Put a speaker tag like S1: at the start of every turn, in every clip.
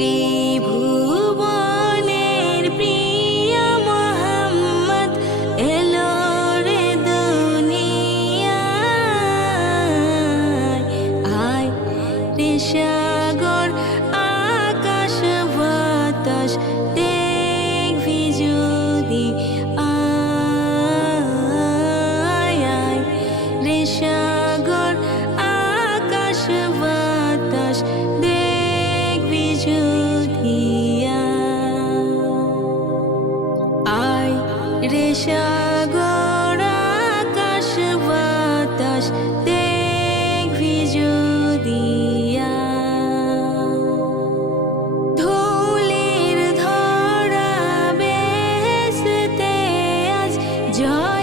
S1: deep. রে সাগর আকাশ বাতাস দেখবি যদি ধুলির ধরা বেসতে আজ জয়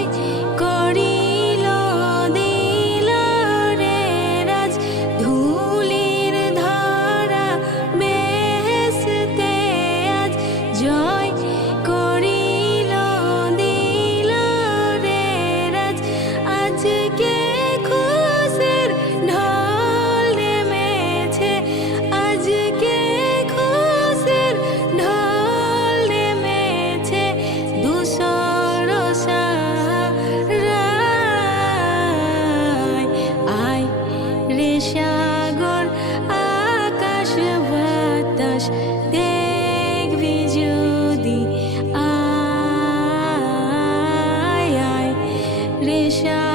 S1: 下。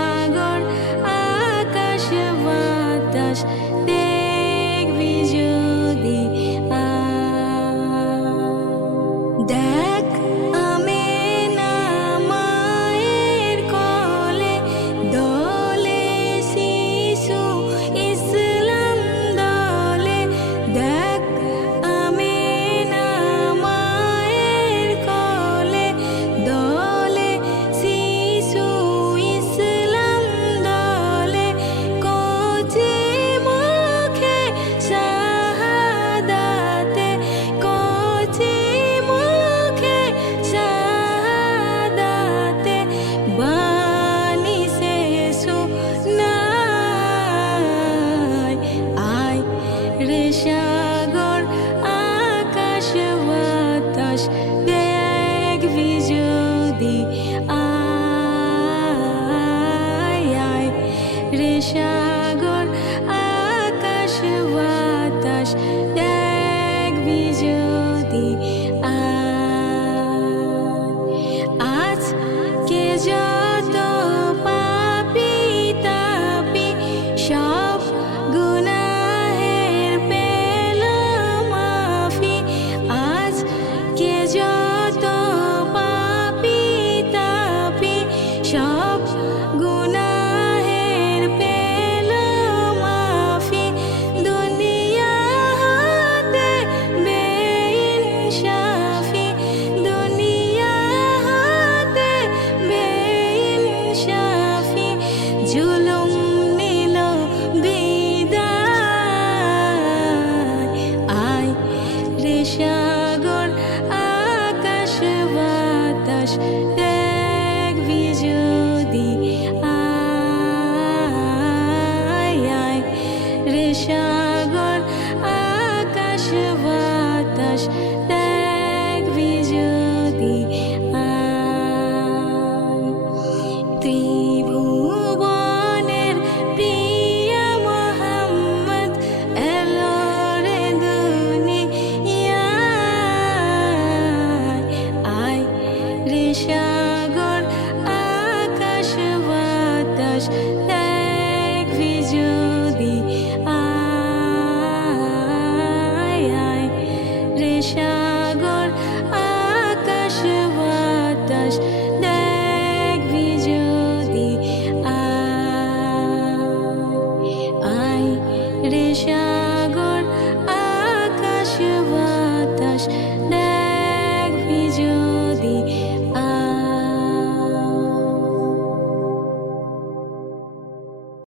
S1: সাগর, আকাশ বাতাস দেখবি যদি আয় আয়। রে সাগর, আকাশ বাতাস দেখবি যদি আজ কে যত পাপি তাপি, সব